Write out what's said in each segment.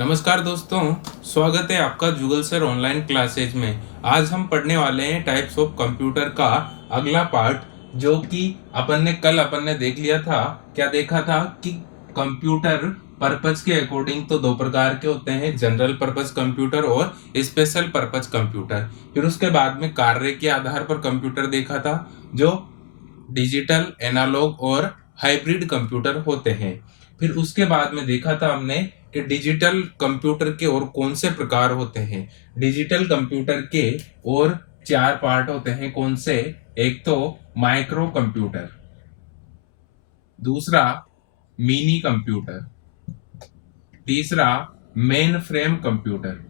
नमस्कार दोस्तों, स्वागत है आपका जुगल सर ऑनलाइन क्लासेज में। आज हम पढ़ने वाले हैं टाइप्स ऑफ कंप्यूटर का अगला पार्ट, जो कि अपन ने देख लिया था। क्या देखा था कि कंप्यूटर पर्पज के अकॉर्डिंग तो दो प्रकार के होते हैं, जनरल पर्पज कंप्यूटर और स्पेशल पर्पज कंप्यूटर। फिर उसके बाद में कार्य के आधार पर कंप्यूटर देखा था, जो डिजिटल, एनालॉग और हाइब्रिड कंप्यूटर होते हैं। फिर उसके बाद में देखा था हमने कि डिजिटल कंप्यूटर के और कौन से प्रकार होते हैं। डिजिटल कंप्यूटर के और चार पार्ट होते हैं। कौन से? एक तो माइक्रो कंप्यूटर, दूसरा मिनी कंप्यूटर, तीसरा main frame computer,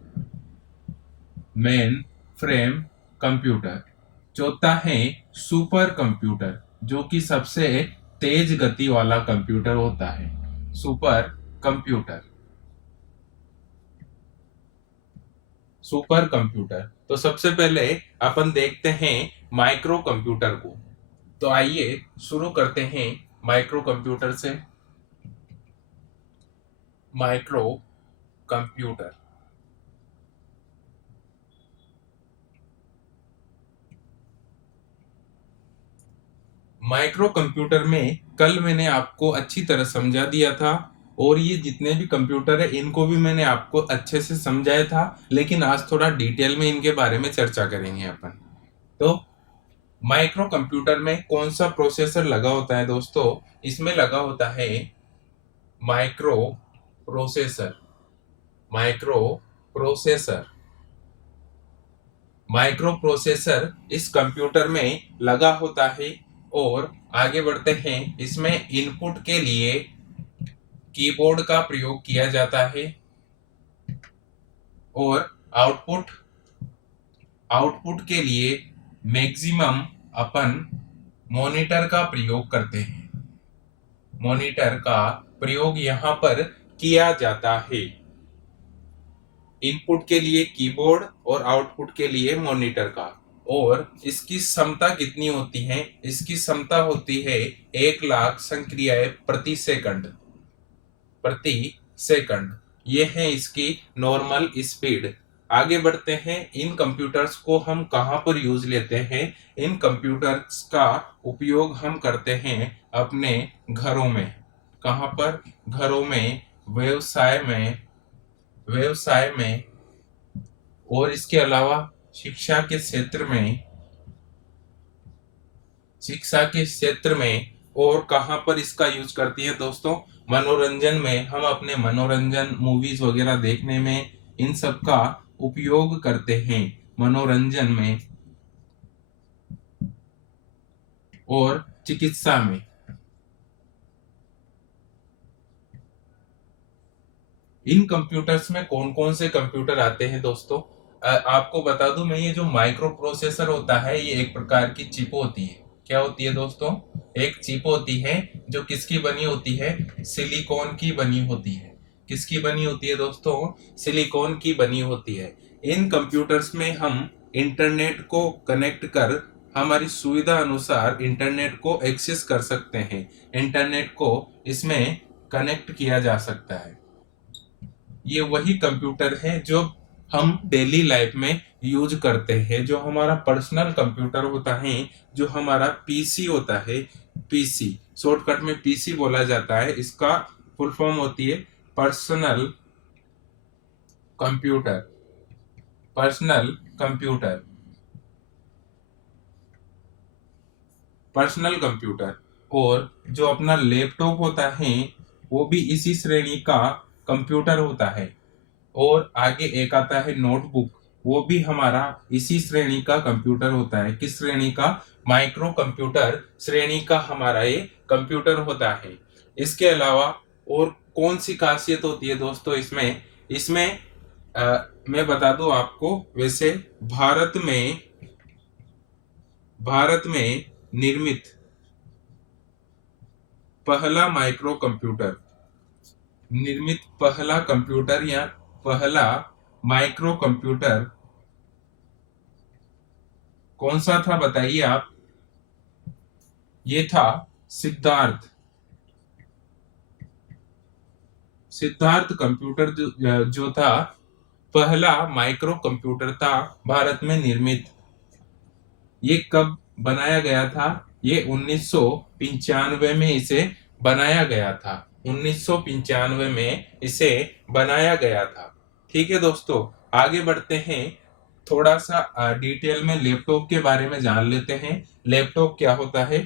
mainframe computer, चौथा है सुपर कंप्यूटर, जो कि सबसे तेज गति वाला कंप्यूटर होता है, सुपर कंप्यूटर। Super computer. तो सबसे पहले अपन देखते हैं माइक्रो कंप्यूटर को। तो आइए शुरू करते हैं माइक्रो कंप्यूटर से। Micro computer. माइक्रो कंप्यूटर में कल मैंने आपको अच्छी तरह समझा दिया था, और ये जितने भी कंप्यूटर है इनको भी मैंने आपको अच्छे से समझाया था, लेकिन आज थोड़ा डिटेल में इनके बारे में चर्चा करेंगे अपन। तो माइक्रो कंप्यूटर में कौन सा प्रोसेसर लगा होता है दोस्तों? इसमें लगा होता है micro processor. Micro processor. Micro processor इस कंप्यूटर में लगा होता है। और आगे बढ़ते हैं, इसमें इनपुट के लिए कीबोर्ड का प्रयोग किया जाता है, और आउटपुट आउटपुट के लिए मैक्सिमम अपन मॉनिटर का प्रयोग करते हैं। मॉनिटर का प्रयोग यहाँ पर किया जाता है। इनपुट के लिए कीबोर्ड और आउटपुट के लिए मॉनिटर का। और इसकी क्षमता कितनी होती है? इसकी क्षमता होती है 1,00,000 संक्रियाएं प्रति सेकंड। प्रति सेकंड ये है इसकी नॉर्मल स्पीड। आगे बढ़ते हैं, इन कंप्यूटर्स को हम कहाँ पर यूज लेते हैं? इन कंप्यूटर्स का उपयोग हम करते हैं अपने घरों में। कहाँ पर? घरों में, व्यवसाय में और इसके अलावा शिक्षा के क्षेत्र में। शिक्षा के क्षेत्र में और कहाँ पर इसका यूज करती है दोस्तों? मनोरंजन में। हम अपने मनोरंजन, मूवीज वगैरह देखने में इन सब का उपयोग करते हैं, मनोरंजन में और चिकित्सा में। इन कंप्यूटर्स में कौन कौन से कंप्यूटर आते हैं दोस्तों? आपको बता दूं मैं, ये जो माइक्रो प्रोसेसर होता है ये एक प्रकार की चिप होती है। क्या होती है दोस्तों? एक चिप होती है, जो किसकी बनी होती है? सिलिकॉन की बनी होती है। किसकी बनी होती है दोस्तों? सिलिकॉन की बनी होती है। इन कंप्यूटर्स में हम इंटरनेट को कनेक्ट कर हमारी सुविधा अनुसार इंटरनेट को एक्सेस कर सकते हैं। इंटरनेट को इसमें कनेक्ट किया जा सकता है। ये वही कंप्यूटर है जो हम डेली लाइफ में यूज करते हैं, जो हमारा पर्सनल कंप्यूटर होता है, जो हमारा पीसी होता है। पीसी शॉर्टकट में पीसी बोला जाता है। इसका फुल फॉर्म होती है personal computer. Personal computer. Personal computer. और जो अपना लैपटॉप होता है वो भी इसी श्रेणी का कंप्यूटर होता है। और आगे एक आता है नोटबुक, वो भी हमारा इसी श्रेणी का कंप्यूटर होता है। किस श्रेणी का? माइक्रो कंप्यूटर श्रेणी का हमारा ये कंप्यूटर होता है। इसके अलावा और कौन सी खासियत होती है दोस्तों इसमें? इसमें मैं बता दूं आपको, वैसे भारत में निर्मित पहला माइक्रो कंप्यूटर, निर्मित पहला कंप्यूटर या पहला माइक्रो कंप्यूटर कौन सा था बताइए आप? ये था सिद्धार्थ। सिद्धार्थ कंप्यूटर जो था पहला माइक्रो कंप्यूटर था भारत में निर्मित। ये कब बनाया गया था? ये 1995 में इसे बनाया गया था। 1995 में इसे बनाया गया था। ठीक है दोस्तों, आगे बढ़ते हैं। थोड़ा सा डिटेल में लैपटॉप के बारे में जान लेते हैं। लैपटॉप क्या होता है?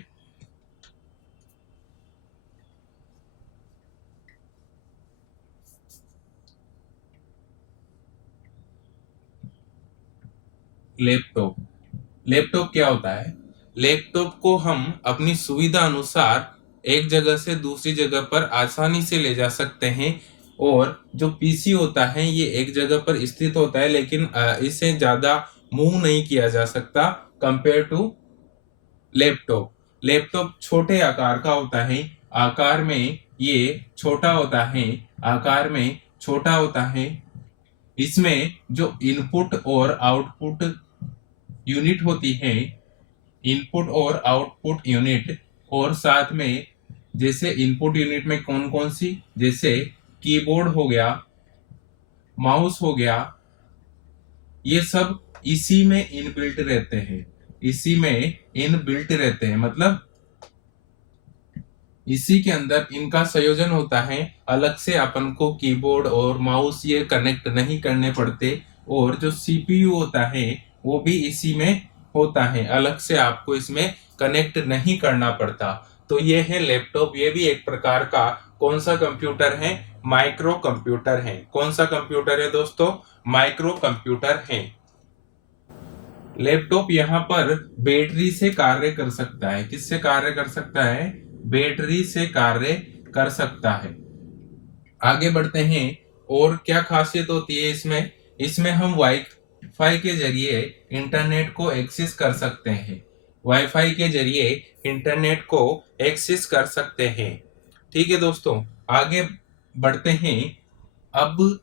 लैपटॉप लैपटॉप क्या होता है? लैपटॉप को हम अपनी सुविधा अनुसार एक जगह से दूसरी जगह पर आसानी से ले जा सकते हैं। और जो पीसी होता है ये एक जगह पर स्थित होता है, लेकिन इसे ज्यादा मूव नहीं किया जा सकता कंपेयर टू लैपटॉप। लैपटॉप छोटे आकार का होता है। आकार में ये छोटा होता है। आकार में छोटा होता है। इसमें जो इनपुट और आउटपुट यूनिट होती है, इनपुट और आउटपुट यूनिट, और साथ में जैसे इनपुट यूनिट में कौन कौन सी, जैसे कीबोर्ड हो गया, माउस हो गया, ये सब इसी में इनबिल्ट रहते हैं। इसी में इनबिल्ट रहते हैं, मतलब इसी के अंदर इनका संयोजन होता है। अलग से अपन को कीबोर्ड और माउस ये कनेक्ट नहीं करने पड़ते। और जो सीपीयू होता है वो भी इसी में होता है, अलग से आपको इसमें कनेक्ट नहीं करना पड़ता। तो ये है लैपटॉप। ये भी एक प्रकार का कौन सा कंप्यूटर है? माइक्रो कंप्यूटर है। कौन सा कंप्यूटर है दोस्तों? माइक्रो कंप्यूटर है। लैपटॉप यहाँ पर बैटरी से कार्य कर सकता है। किससे कार्य कर सकता है? बैटरी से कार्य कर सकता है। आगे बढ़ते हैं। और क्या खासियत होती है इसमें? इसमें हम वाईफाई के जरिए इंटरनेट को एक्सेस कर सकते हैं। वाईफाई के जरिए इंटरनेट को एक्सेस कर सकते हैं। ठीक है दोस्तों, आगे बढ़ते हैं। अब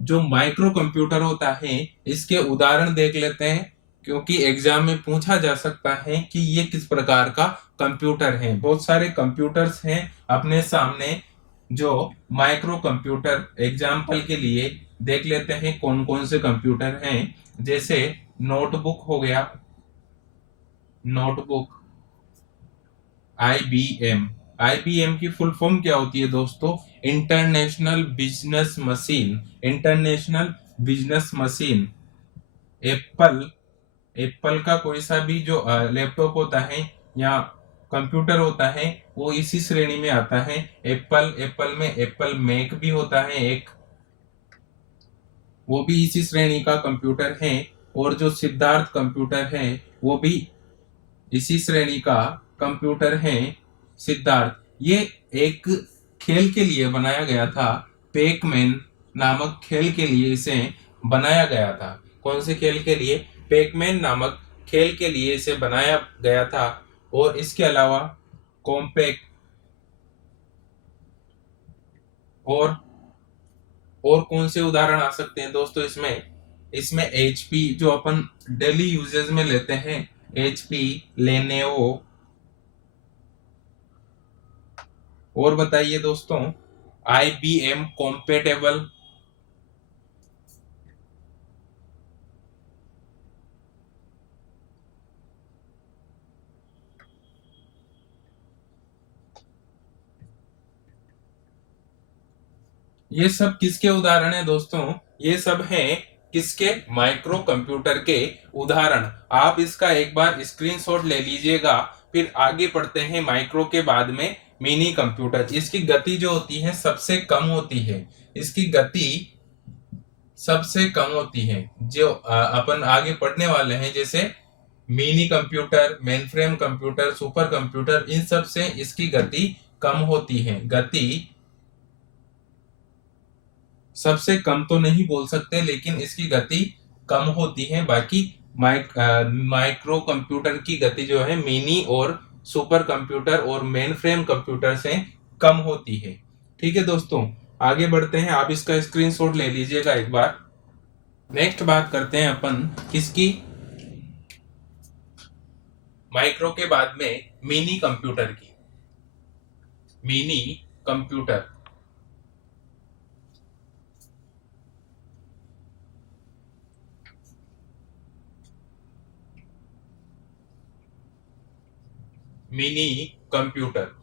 जो माइक्रो कंप्यूटर होता है इसके उदाहरण देख लेते हैं, क्योंकि एग्जाम में पूछा जा सकता है कि ये किस प्रकार का कंप्यूटर है। बहुत सारे कंप्यूटर्स हैं अपने सामने। जो माइक्रो कंप्यूटर एग्जाम्पल के लिए देख लेते हैं कौन कौन से कंप्यूटर हैं। जैसे नोटबुक हो गया, नोटबुक, आईबीएम। आईबीएम की फुल फॉर्म क्या होती है दोस्तों? International business machine. International business machine. Apple, Apple का कोई सा भी जो लैपटॉप होता है या कंप्यूटर होता है वो इसी श्रेणी में आता है। एप्पल, एप्पल में एप्पल मैक भी होता है एक, वो भी इसी श्रेणी का कंप्यूटर है। और जो सिद्धार्थ कंप्यूटर है वो भी इसी श्रेणी का कंप्यूटर है। सिद्धार्थ ये एक खेल के लिए बनाया गया था। पेकमैन नामक खेल के लिए इसे बनाया गया था। कौन से खेल के लिए? पेकमैन नामक खेल के लिए इसे बनाया गया था। और इसके अलावा कॉम्पैक्ट और और कौन से उदाहरण आ सकते हैं दोस्तों इसमें? इसमें एचपी जो अपन डेली यूजेस में लेते हैं, एचपी, लेनोवो। और बताइए दोस्तों, आईबीएम कॉम्पेटेबल। ये सब किसके उदाहरण है दोस्तों? ये सब हैं किसके? माइक्रो कंप्यूटर के उदाहरण। आप इसका एक बार स्क्रीनशॉट ले लीजिएगा। फिर आगे बढ़ते हैं। माइक्रो के बाद में मिनी कंप्यूटर। इसकी गति जो होती है सबसे कम होती है। इसकी गति सबसे कम होती है। जो अपन आगे पढ़ने वाले हैं, जैसे mini computer, mainframe computer, super computer, इन सब से इसकी गति कम होती है। गति सबसे कम तो नहीं बोल सकते, लेकिन इसकी गति कम होती है। बाकी माइक्रो कंप्यूटर की गति जो है मिनी और सुपर कंप्यूटर और मेन फ्रेम कंप्यूटर से कम होती है। ठीक है दोस्तों, आगे बढ़ते हैं। आप इसका स्क्रीनशॉट ले लीजिएगा एक बार। नेक्स्ट बात करते हैं अपन किसकी? माइक्रो के बाद में मिनी कंप्यूटर की। Mini computer. Mini computer.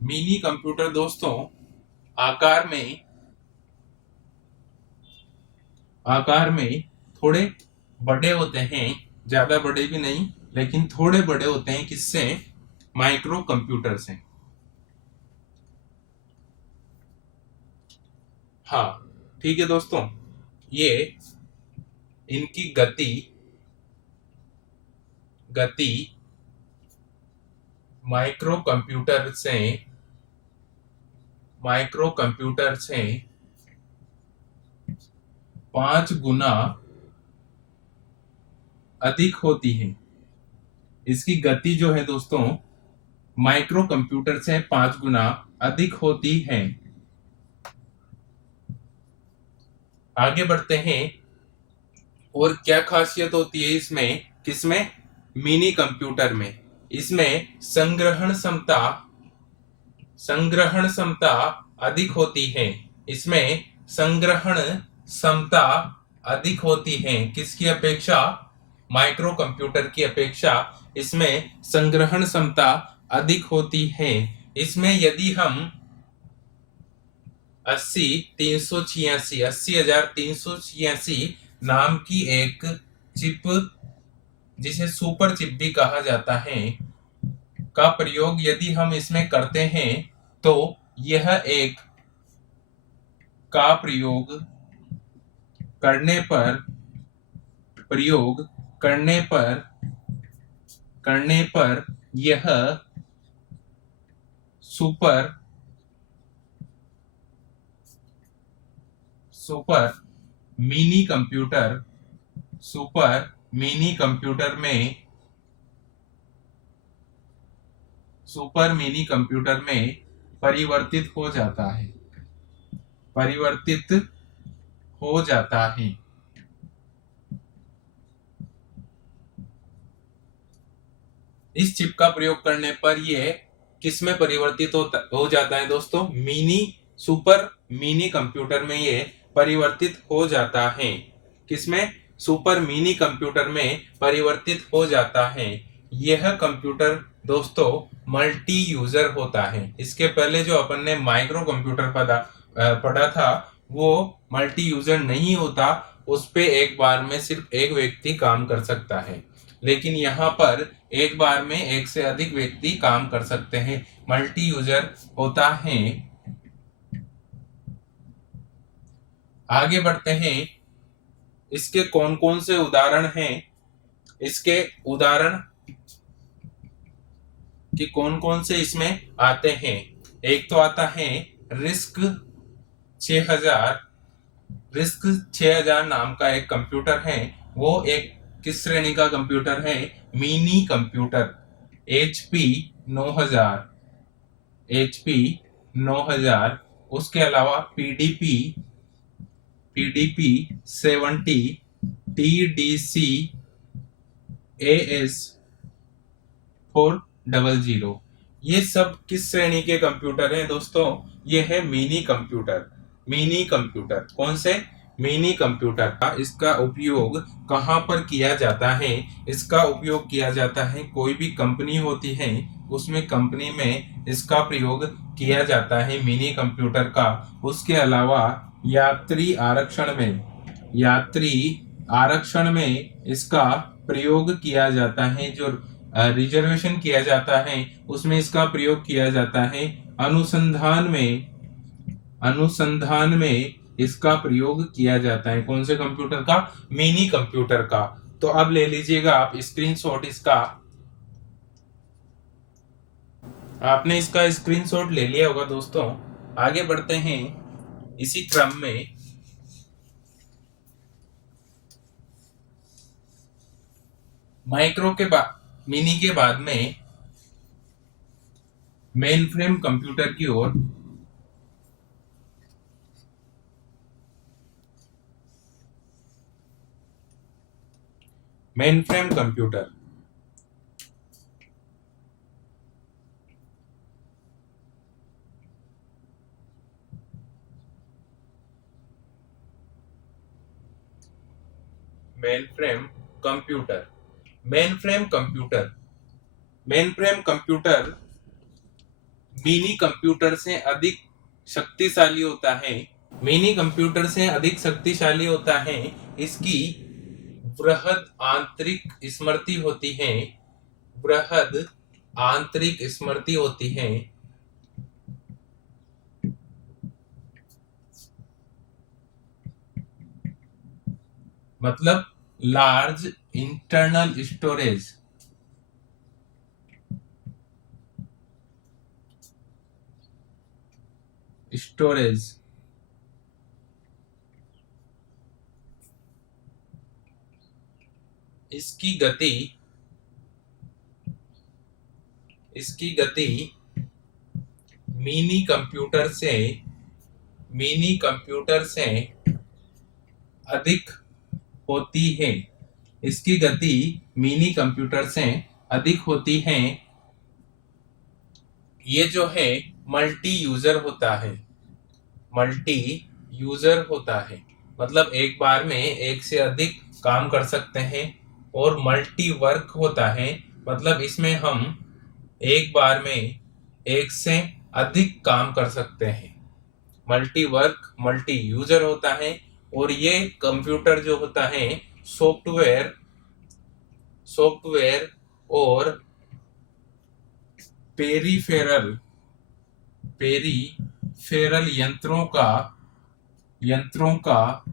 Mini computer दोस्तों आकार में थोड़े बड़े होते हैं, ज्यादा बड़े भी नहीं लेकिन थोड़े बड़े होते हैं। किससे? माइक्रो कंप्यूटर से। हाँ ठीक है दोस्तों, ये इनकी गति माइक्रो कंप्यूटर से 5 गुना अधिक होती है। इसकी गति जो है दोस्तों माइक्रो कंप्यूटर से 5 गुना अधिक होती है। आगे बढ़ते हैं। और क्या खासियत होती है इसमें? किसमें? मिनी कंप्यूटर में। इसमें संग्रहण क्षमता अधिक होती है। इसमें संग्रहण क्षमता अधिक होती है। किसकी अपेक्षा? माइक्रो कंप्यूटर की अपेक्षा इसमें संग्रहण क्षमता अधिक होती है। इसमें यदि हम 80,386 नाम की एक चिप, जिसे सुपर चिप भी कहा जाता है, का प्रयोग यदि हम इसमें करते हैं तो यह एक का प्रयोग करने पर यह सुपर मिनी कंप्यूटर में परिवर्तित हो जाता है। इस चिप का प्रयोग करने पर यह किस में परिवर्तित हो जाता है दोस्तों? सुपर मिनी कंप्यूटर में ये परिवर्तित हो जाता है। किसमें? सुपर मिनी कंप्यूटर में परिवर्तित हो जाता है। यह कंप्यूटर दोस्तों मल्टी यूजर होता है। इसके पहले जो अपन ने माइक्रो कंप्यूटर पढ़ा था वो मल्टी यूजर नहीं होता, उस पे एक बार में सिर्फ एक व्यक्ति काम कर सकता है। लेकिन यहाँ पर एक बार में एक से अधिक व्यक्ति काम कर सकते हैं, मल्टी यूजर होता है। आगे बढ़ते हैं। इसके कौन कौन से उदाहरण हैं? इसके उदाहरण कि कौन कौन से इसमें आते हैं। एक तो आता है रिस्क 6000 नाम का एक कंप्यूटर है। वो एक किस श्रेणी का कंप्यूटर है? Mini computer. HP 9000। उसके अलावा PDP 70, TDC AS400। ये सब किस श्रेणी के कंप्यूटर हैं दोस्तों? ये है मिनी कंप्यूटर। कौन से? मिनी कंप्यूटर का इसका उपयोग कहाँ पर किया जाता है? इसका उपयोग किया जाता है कोई भी कंपनी होती है उसमें, कंपनी में इसका प्रयोग किया जाता है मिनी कंप्यूटर का। उसके अलावा यात्री आरक्षण में इसका प्रयोग किया जाता है। जो रिजर्वेशन किया जाता है उसमें इसका प्रयोग किया जाता है। अनुसंधान में इसका प्रयोग किया जाता है। कौन से कंप्यूटर का? मिनी कंप्यूटर का। तो अब ले लीजिएगा आप स्क्रीनशॉट इसका। आपने इसका स्क्रीनशॉट ले लिया होगा दोस्तों। आगे बढ़ते हैं इसी क्रम में। मिनी के बाद में मेन फ्रेम कंप्यूटर की ओर। Mainframe computer, mainframe computer, mainframe computer, mainframe computer mini computer से अधिक शक्तिशाली होता है। मिनी कंप्यूटर से अधिक शक्तिशाली होता है। इसकी बृहद आंतरिक स्मृति होती है। बृहद आंतरिक स्मृति होती है। मतलब लार्ज इंटरनल स्टोरेज। स्टोरेज इसकी गति, इसकी गति मिनी कंप्यूटर से, मिनी कंप्यूटर से अधिक होती है। इसकी गति मिनी कंप्यूटर से अधिक होती है। ये जो है मल्टी यूजर होता है। मल्टी यूजर होता है मतलब एक बार में एक से अधिक काम कर सकते हैं। और मल्टी वर्क होता है मतलब इसमें हम एक बार में एक से अधिक काम कर सकते हैं। मल्टी वर्क, मल्टी यूजर होता है। और ये कंप्यूटर जो होता है सॉफ्टवेयर, सॉफ्टवेयर और पेरीफेरल, पेरीफेरल यंत्रों का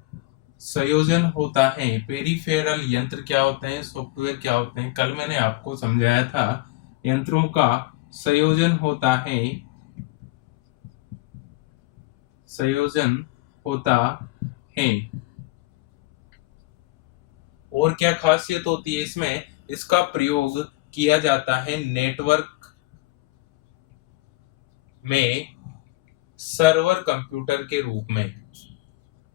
संयोजन होता है। पेरीफेरल यंत्र क्या होते हैं, सॉफ्टवेयर क्या होते हैं, कल मैंने आपको समझाया था। यंत्रों का संयोजन होता है, संयोजन होता है। और क्या खासियत होती है इसमें, इसका प्रयोग किया जाता है नेटवर्क में सर्वर कंप्यूटर के रूप में।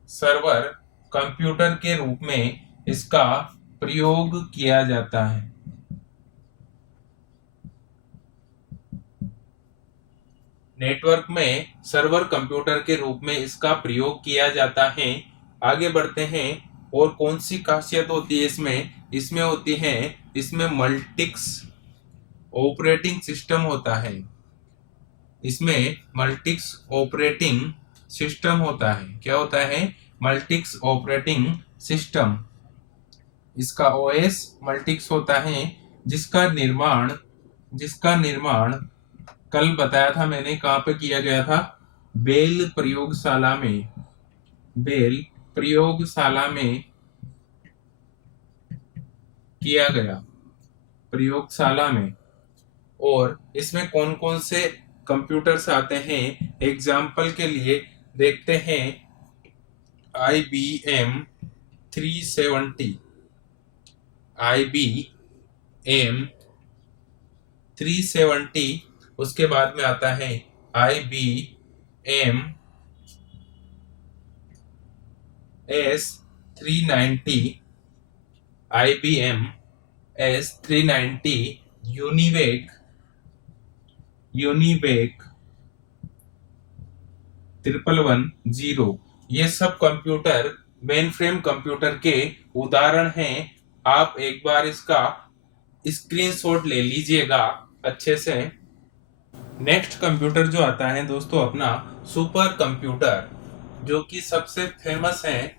सर्वर कंप्यूटर के रूप में इसका प्रयोग किया जाता है। नेटवर्क में सर्वर कंप्यूटर के रूप में इसका प्रयोग किया जाता है। आगे बढ़ते हैं। और कौन सी खासियत होती है इसमें, इसमें होती है, इसमें मल्टिक्स ऑपरेटिंग सिस्टम होता है। इसमें मल्टिक्स ऑपरेटिंग सिस्टम होता है। क्या होता है, मल्टिक्स ऑपरेटिंग सिस्टम। इसका ओएस मल्टिक्स होता है, जिसका निर्माण कल बताया था मैंने कहाँ पे किया गया था, बेल प्रयोगशाला में। बेल प्रयोगशाला में किया गया, प्रयोगशाला में। और इसमें कौन कौन से कंप्यूटर्स आते हैं, एग्जाम्पल के लिए देखते हैं। IBM 370, IBM 370। उसके बाद में आता है IBM S390, IBM S390, UNIVAC, UNIVAC 1110। ये सब कंप्यूटर मेन फ्रेम कंप्यूटर के उदाहरण हैं। आप एक बार इसका स्क्रीनशॉट ले लीजिएगा अच्छे से। नेक्स्ट कंप्यूटर जो आता है दोस्तों अपना सुपर कंप्यूटर, जो कि सबसे फेमस है।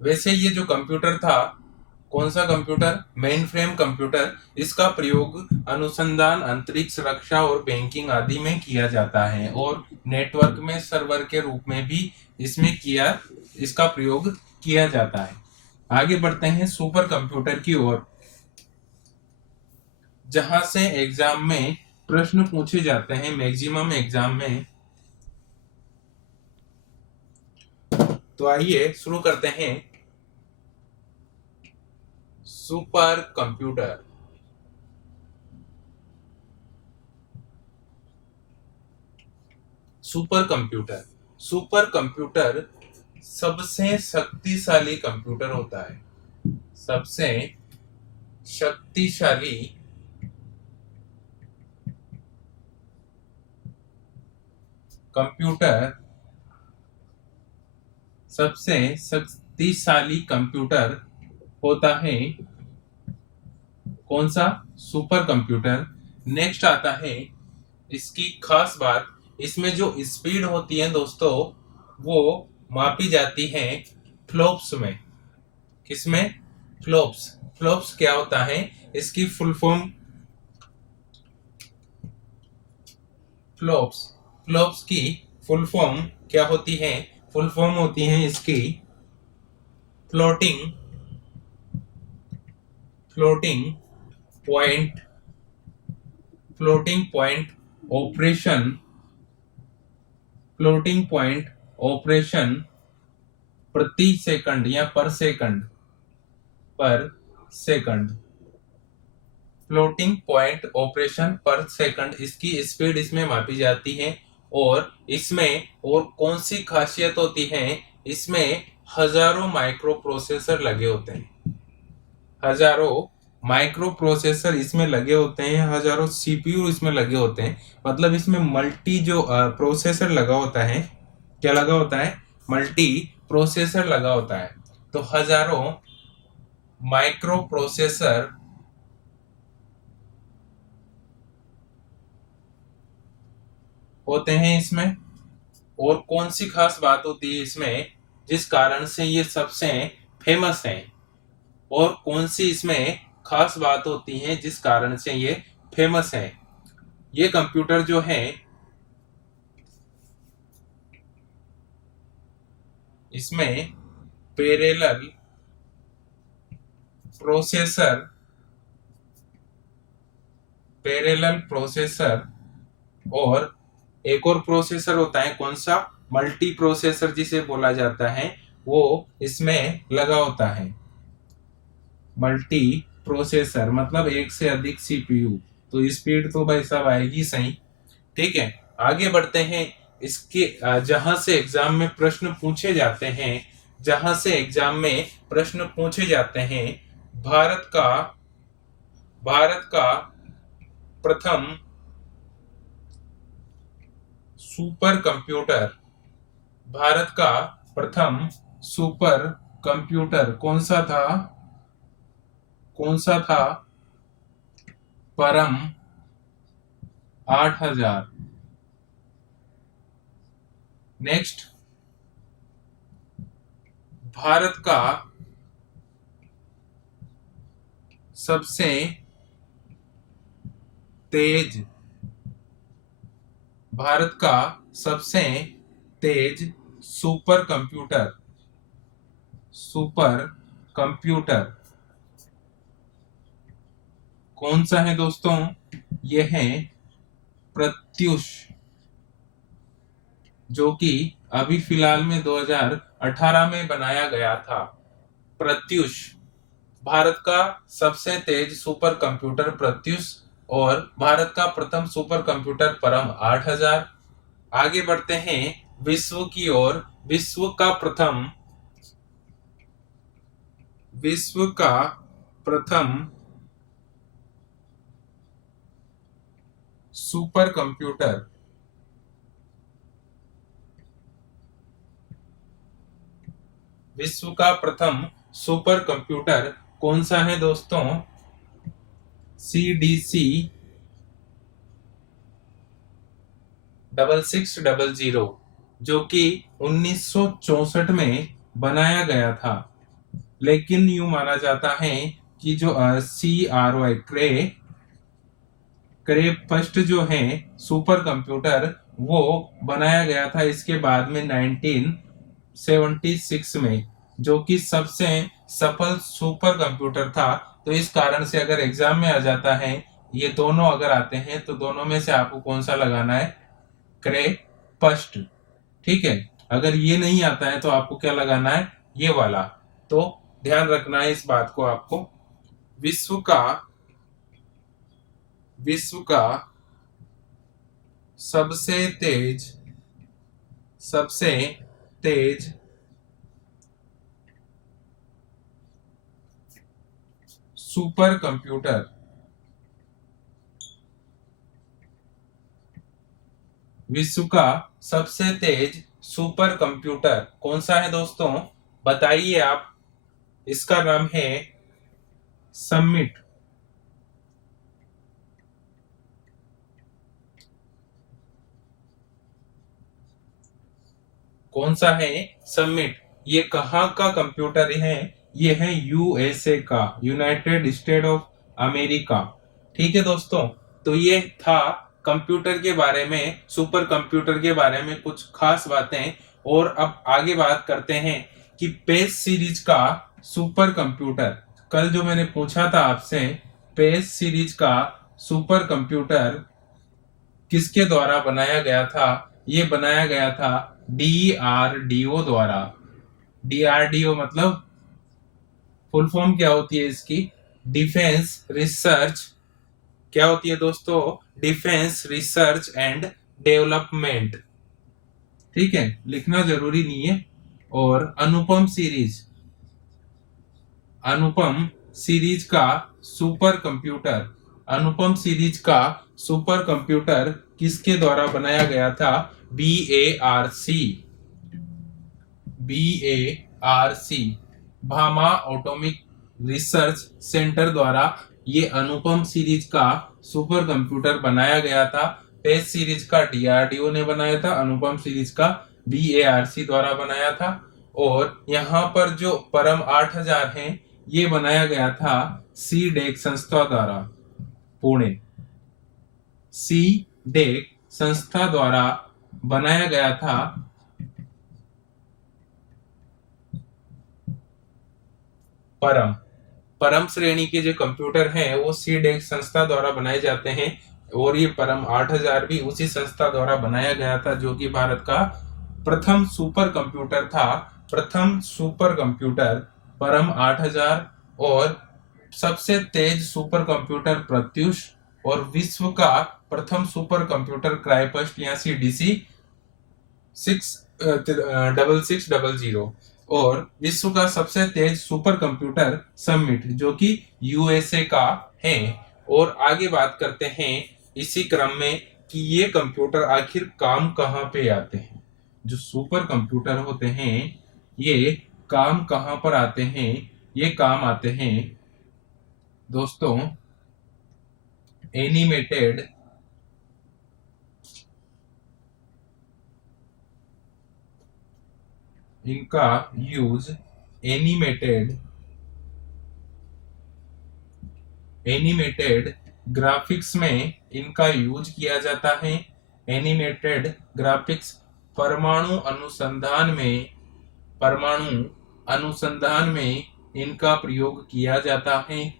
वैसे ये जो कंप्यूटर था, कौन सा कंप्यूटर, मेन फ्रेम कंप्यूटर, इसका प्रयोग अनुसंधान, अंतरिक्ष रक्षा और बैंकिंग आदि में किया जाता है। और नेटवर्क में सर्वर के रूप में भी इसका प्रयोग किया जाता है। आगे बढ़ते हैं सुपर कंप्यूटर की ओर, जहां से एग्जाम में प्रश्न पूछे जाते हैं, मैक्सिमम एग्जाम में। तो आइए शुरू करते हैं। Super computer, super computer. Super computer सबसे शक्तिशाली कंप्यूटर होता है। सबसे शक्तिशाली कंप्यूटर, सबसे शक्तिशाली कंप्यूटर होता है कौन सा? Super computer. नेक्स्ट आता है इसकी खास बात, इसमें जो स्पीड होती है दोस्तों वो मापी जाती है फ्लॉप्स में। किसमें? फ्लॉप्स। फ्लॉप्स क्या होता है? इसकी फुल फॉर्म फ्लॉप्स। फ्लॉप्स की फुल फॉर्म क्या होती है? फुल फॉर्म होती है इसकी floating floating point floating point operation floating point operation प्रति सेकंड या पर सेकंड। फ्लोटिंग पॉइंट ऑपरेशन पर सेकंड, इसकी स्पीड इसमें मापी जाती है। और इसमें और कौन सी खासियत होती है? इसमें हजारों माइक्रो प्रोसेसर लगे होते हैं। हजारों माइक्रो प्रोसेसर इसमें लगे होते हैं, हजारों सीपीयू इसमें लगे होते हैं। मतलब इसमें मल्टी जो प्रोसेसर लगा होता है, क्या लगा होता है? मल्टी प्रोसेसर लगा होता है। तो हजारों माइक्रो प्रोसेसर होते हैं इसमें। और कौन सी खास बात होती है इसमें जिस कारण से ये सबसे फेमस है? और कौन सी इसमें खास बात होती है जिस कारण से ये फेमस है? ये कंप्यूटर जो है इसमें पैरेलल प्रोसेसर पैरेलल प्रोसेसर और एक और प्रोसेसर होता है, कौन सा? मल्टी प्रोसेसर जिसे बोला जाता है, वो इसमें लगा होता है। मल्टी प्रोसेसर मतलब एक से अधिक सीपीयू। तो स्पीड तो भाई साहब आएगी सही। ठीक है, आगे बढ़ते हैं। इसके जहां से एग्जाम में प्रश्न पूछे जाते हैं, जहां से एग्जाम में प्रश्न पूछे जाते हैं, भारत का प्रथम सुपर कंप्यूटर भारत का प्रथम सुपर कंप्यूटर कौन सा था? परम 8000। नेक्स्ट, भारत का सबसे तेज भारत का सबसे तेज सुपर कंप्यूटर कौन सा है दोस्तों? यह है प्रत्युष, जो कि अभी फिलहाल में 2018 में बनाया गया था। प्रत्युष, भारत का सबसे तेज सुपर कंप्यूटर प्रत्युष और भारत का प्रथम सुपर कंप्यूटर परम 8000। आगे बढ़ते हैं विश्व की ओर। विश्व का प्रथम सुपर कंप्यूटर विश्व का प्रथम सुपर कंप्यूटर कौन सा है दोस्तों? CDC 6600, जो कि 1964 में बनाया गया था। लेकिन यूं माना जाता है कि जो CRY क्रे फर्स्ट जो है सुपर कंप्यूटर वो बनाया गया था इसके बाद में 1976 में, जो कि सबसे सफल सुपर कंप्यूटर था। तो इस कारण से अगर एग्जाम में आ जाता है, ये दोनों अगर आते हैं तो दोनों में से आपको कौन सा लगाना है? क्रे फर्स्ट। ठीक है, अगर ये नहीं आता है तो आपको क्या लगाना है? ये वाला। तो ध्यान रखना है इस बात को आपको। विश्व का सबसे तेज सबसे तेज सुपर कंप्यूटर। विश्व का सबसे तेज सुपर कंप्यूटर कौन सा है दोस्तों? बताइए आप। इसका नाम है समिट। कौन सा है? समिट। ये कहाँ का कंप्यूटर है? ये है यूएसए का, यूनाइटेड स्टेट ऑफ अमेरिका। ठीक है दोस्तों, तो ये था कंप्यूटर के बारे में, सुपर कंप्यूटर के बारे में कुछ खास बातें। और अब आगे बात करते हैं कि पेज सीरीज का सुपर कंप्यूटर। कल जो मैंने पूछा था आपसे, पेज सीरीज का सुपर कंप्यूटर किसके द्वारा बनाया गया था? ये बनाया गया था डीआरडीओ द्वारा। डीआरडीओ मतलब फुल फॉर्म क्या होती है इसकी? Defence research. क्या होती है दोस्तों? Defence research and development. ठीक है, लिखना जरूरी नहीं है। और अनुपम सीरीज, अनुपम सीरीज का सुपर कंप्यूटर, अनुपम सीरीज का सुपर कंप्यूटर किसके द्वारा बनाया गया था? BARC, BARC Bhama atomic research centre द्वारा ये अनुपम सीरीज का सुपर कंप्यूटर बनाया गया था। पेज सीरीज का डीआरडीओ ने बनाया था, अनुपम सीरीज का बीएआरसी द्वारा बनाया था। और यहाँ पर जो परम 8000 है, ये बनाया गया था सी डेक संस्था द्वारा, पुणे। सी डेक संस्था द्वारा बनाया गया था परम। परम श्रेणी के जो कंप्यूटर हैं वो सी डेक संस्था द्वारा बनाए जाते हैं। और ये परम 8000 भी उसी संस्था द्वारा बनाया गया था, जो कि भारत का प्रथम सुपर कंप्यूटर था। प्रथम सुपर कंप्यूटर परम 8000। और सबसे तेज सुपर कंप्यूटर प्रत्युष। और विश्व का प्रथम सुपर कंप्यूटर क्राइपस्ट या सीडीसी 6600। और विश्व का सबसे तेज सुपर कंप्यूटर समिट, जो कि यूएसए का है। और आगे बात करते हैं इसी क्रम में कि ये कंप्यूटर आखिर काम कहाँ पे आते हैं। जो सुपर कंप्यूटर होते हैं ये काम कहाँ पर आते हैं? ये काम आते हैं दोस्तों एनिमेटेड इनका यूज एनिमेटेड ग्राफिक्स में इनका यूज किया जाता है। एनिमेटेड ग्राफिक्स परमाणु अनुसंधान में इनका प्रयोग किया जाता है।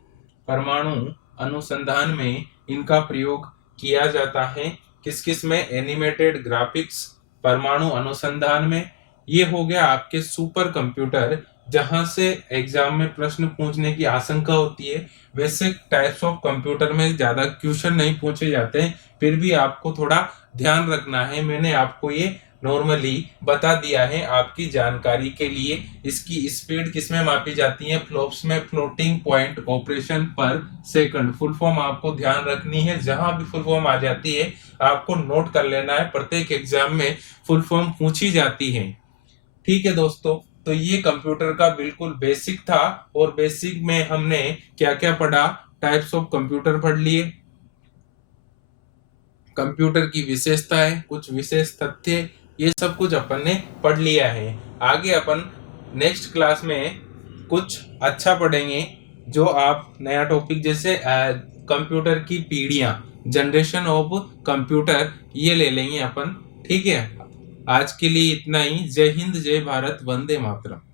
परमाणु अनुसंधान में इनका प्रयोग किया जाता है। किस किस में? एनिमेटेड ग्राफिक्स, परमाणु अनुसंधान में। ये हो गया आपके सुपर कंप्यूटर, जहां से एग्जाम में प्रश्न पूछने की आशंका होती है। वैसे टाइप्स ऑफ कंप्यूटर में ज्यादा क्वेश्चन नहीं पूछे जाते हैं, फिर भी आपको थोड़ा ध्यान रखना है। मैंने आपको ये नॉर्मली बता दिया है आपकी जानकारी के लिए। इसकी स्पीड किसमें मापी जाती है? फ्लॉप्स में, फ्लोटिंग पॉइंट ऑपरेशन पर सेकंड। फुल फॉर्म आपको ध्यान रखनी है, जहां भी फुल फॉर्म आ जाती है आपको नोट कर लेना है। प्रत्येक एग्जाम में फुल फॉर्म पूछी जाती है। ठीक है दोस्तों, तो ये कंप्यूटर का बिल्कुल बेसिक था। और बेसिक में हमने क्या क्या पढ़ा? टाइप्स ऑफ कंप्यूटर पढ़ लिए, कंप्यूटर की विशेषताएं, कुछ विशेष तथ्य, ये सब कुछ अपन ने पढ़ लिया है। आगे अपन नेक्स्ट क्लास में कुछ अच्छा पढ़ेंगे, जो आप नया टॉपिक जैसे कंप्यूटर की पीढ़ियां, जनरेशन ऑफ कंप्यूटर, ये ले लेंगे अपन। ठीक है, आज के लिए इतना ही। जय हिंद, जय भारत, वंदे मातरम।